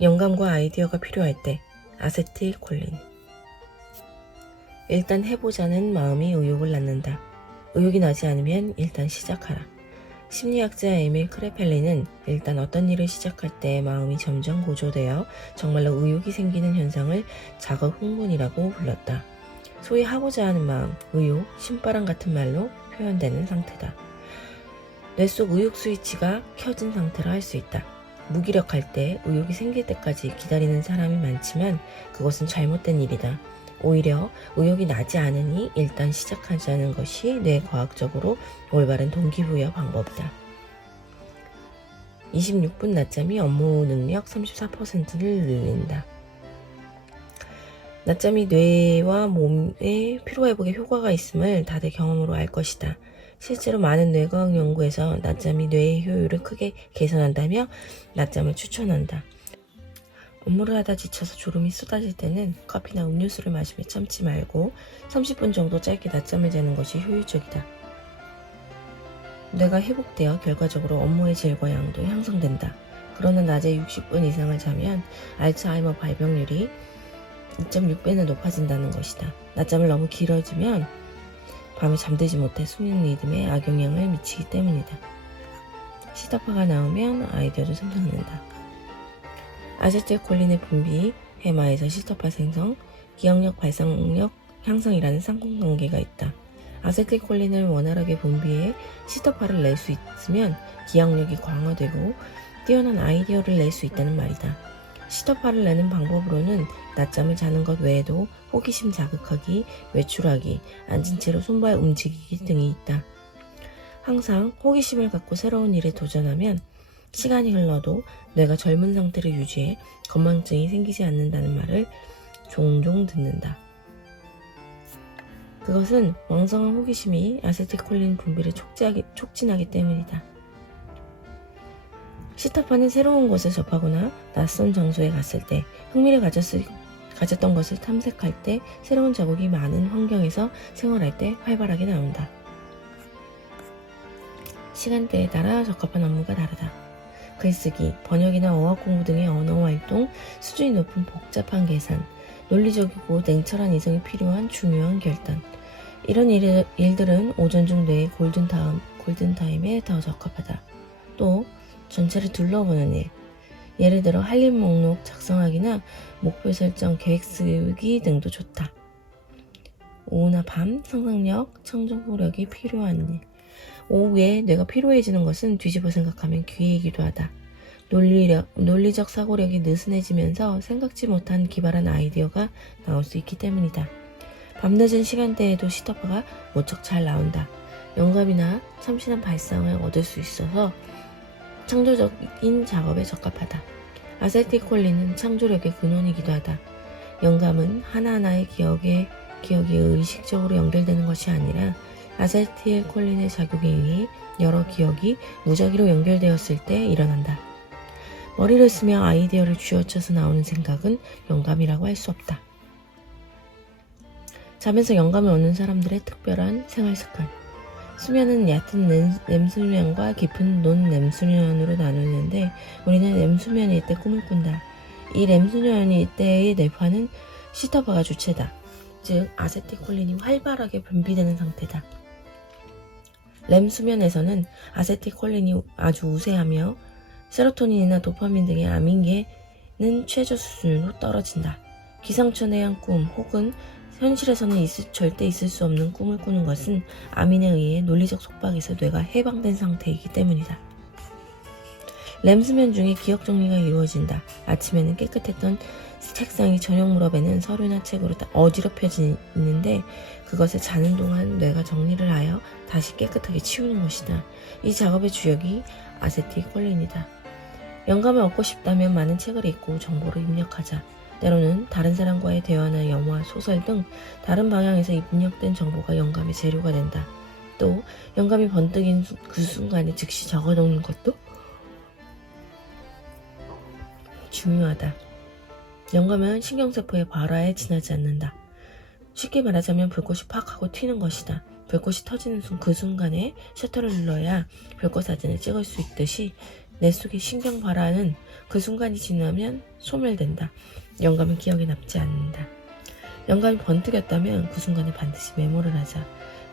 영감과 아이디어가 필요할 때 아세틸콜린. 일단 해보자는 마음이 의욕을 낳는다. 의욕이 나지 않으면 일단 시작하라. 심리학자 에밀 크레펠리는 일단 어떤 일을 시작할 때 마음이 점점 고조되어 정말로 의욕이 생기는 현상을 작업 흥분이라고 불렀다. 소위 하고자 하는 마음, 의욕, 신바람 같은 말로 표현되는 상태다. 뇌 속 의욕 스위치가 켜진 상태라 할 수 있다. 무기력할 때 의욕이 생길 때까지 기다리는 사람이 많지만 그것은 잘못된 일이다. 오히려 의욕이 나지 않으니 일단 시작하자는 것이 뇌과학적으로 올바른 동기부여 방법이다. 26분 낮잠이 업무 능력 34%를 늘린다. 낮잠이 뇌와 몸의 피로회복에 효과가 있음을 다들 경험으로 알 것이다. 실제로 많은 뇌과학 연구에서 낮잠이 뇌의 효율을 크게 개선한다며 낮잠을 추천한다. 업무를 하다 지쳐서 졸음이 쏟아질 때는 커피나 음료수를 마시며 참지 말고 30분 정도 짧게 낮잠을 자는 것이 효율적이다. 뇌가 회복되어 결과적으로 업무의 질과 양도 향상된다. 그러나 낮에 60분 이상을 자면 알츠하이머 발병률이 2.6배나 높아진다는 것이다. 낮잠을 너무 길어지면 밤에 잠들지 못해 수면 리듬에 악영향을 미치기 때문이다. 시더파가 나오면 아이디어도 생성된다. 아세틸콜린의 분비, 해마에서 시더파 생성, 기억력 발상력 향상이라는 상관관계가 있다. 아세틸콜린을 원활하게 분비해 시더파를 낼 수 있으면 기억력이 강화되고 뛰어난 아이디어를 낼 수 있다는 말이다. 시더파를 내는 방법으로는 낮잠을 자는 것 외에도 호기심 자극하기, 외출하기, 앉은 채로 손발 움직이기 등이 있다. 항상 호기심을 갖고 새로운 일에 도전하면 시간이 흘러도 뇌가 젊은 상태를 유지해 건망증이 생기지 않는다는 말을 종종 듣는다. 그것은 왕성한 호기심이 아세틸콜린 분비를 촉진하기 때문이다. 시더파는 새로운 곳을 접하거나 낯선 장소에 갔을 때 흥미를 가졌던 것을 탐색할 때 새로운 자극이 많은 환경에서 생활할 때 활발하게 나온다. 시간대에 따라 적합한 업무가 다르다. 글쓰기, 번역이나 어학 공부 등의 언어 활동, 수준이 높은 복잡한 계산, 논리적이고 냉철한 이성이 필요한 중요한 결단. 이런 일들은 오전 중 뇌의 골든타임에 더 적합하다. 또 전체를 둘러보는 일, 예를 들어 할 일 목록 작성하기나 목표 설정, 계획 쓰기 등도 좋다. 오후나 밤, 상상력, 창조력이 필요한 일. 오후에 뇌가 피로해지는 것은 뒤집어 생각하면 기회이기도 하다. 논리적 사고력이 느슨해지면서 생각지 못한 기발한 아이디어가 나올 수 있기 때문이다. 밤늦은 시간대에도 시더파가 무척 잘 나온다. 영감이나 참신한 발상을 얻을 수 있어서 창조적인 작업에 적합하다. 아세틸콜린은 창조력의 근원이기도 하다. 영감은 하나하나의 기억이 의식적으로 연결되는 것이 아니라 아세틸콜린의 작용에 의해 여러 기억이 무작위로 연결되었을 때 일어난다. 머리를 쓰며 아이디어를 쥐어짜서 나오는 생각은 영감이라고 할 수 없다. 잠에서 영감을 얻는 사람들의 특별한 생활습관. 수면은 얕은 렘수면과 깊은 논렘수면으로 나누는데 우리는 렘수면일 때 꿈을 꾼다. 이 렘수면일 때의 뇌파는 시더파가 주체다. 즉 아세틸콜린이 활발하게 분비되는 상태다. 렘수면에서는 아세틸콜린이 아주 우세하며 세로토닌이나 도파민 등의 아민계는 최저 수준으로 떨어진다. 기상천외 한 꿈 혹은 현실에서는 절대 있을 수 없는 꿈을 꾸는 것은 아민에 의해 논리적 속박에서 뇌가 해방된 상태이기 때문이다. 렘수면 중에 기억 정리가 이루어진다. 아침에는 깨끗했던 책상이 저녁 무렵에는 서류나 책으로 어지럽혀지는데 그것을 자는 동안 뇌가 정리를 하여 다시 깨끗하게 치우는 것이다. 이 작업의 주역이 아세틸콜린이다. 영감을 얻고 싶다면 많은 책을 읽고 정보를 입력하자. 때로는 다른 사람과의 대화나 영화, 소설 등 다른 방향에서 입력된 정보가 영감의 재료가 된다. 또 영감이 번뜩인 그 순간에 즉시 적어놓는 것도 중요하다. 영감은 신경세포의 발화에 지나지 않는다. 쉽게 말하자면 불꽃이 팍 하고 튀는 것이다. 불꽃이 터지는 그 순간에 셔터를 눌러야 불꽃 사진을 찍을 수 있듯이 뇌 속의 신경 발화는 그 순간이 지나면 소멸된다. 영감은 기억에 남지 않는다. 영감이 번뜩였다면 그 순간에 반드시 메모를 하자.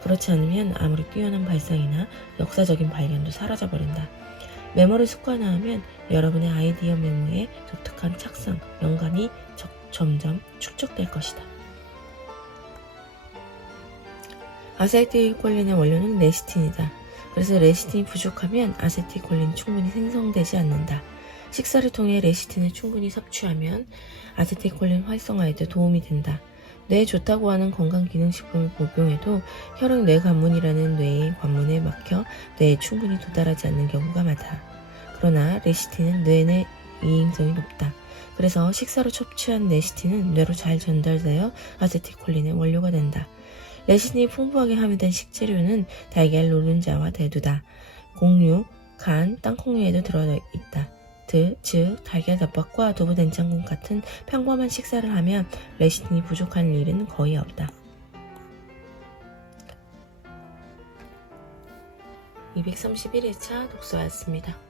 그렇지 않으면 아무리 뛰어난 발상이나 역사적인 발견도 사라져버린다. 메모를 습관화하면 여러분의 아이디어 메모에 독특한 착상, 영감이 점점 축적될 것이다. 아세틸콜린의 원료는 레시틴이다. 그래서 레시틴이 부족하면 아세틸콜린이 충분히 생성되지 않는다. 식사를 통해 레시틴을 충분히 섭취하면 아세틸콜린 활성화에도 도움이 된다. 뇌에 좋다고 하는 건강기능식품을 복용해도 혈액 뇌관문이라는 뇌의 관문에 막혀 뇌에 충분히 도달하지 않는 경우가 많다. 그러나 레시틴은 뇌 내 이행성이 높다. 그래서 식사로 섭취한 레시틴은 뇌로 잘 전달되어 아세틸콜린의 원료가 된다. 레시틴이 풍부하게 함유된 식재료는 달걀, 노른자와 대두다. 곡류, 간, 땅콩류에도 들어있다. 즉 달걀 덮밥과 두부 된장국 같은 평범한 식사를 하면 레시틴이 부족한 일은 거의 없다. 231회차 독서였습니다.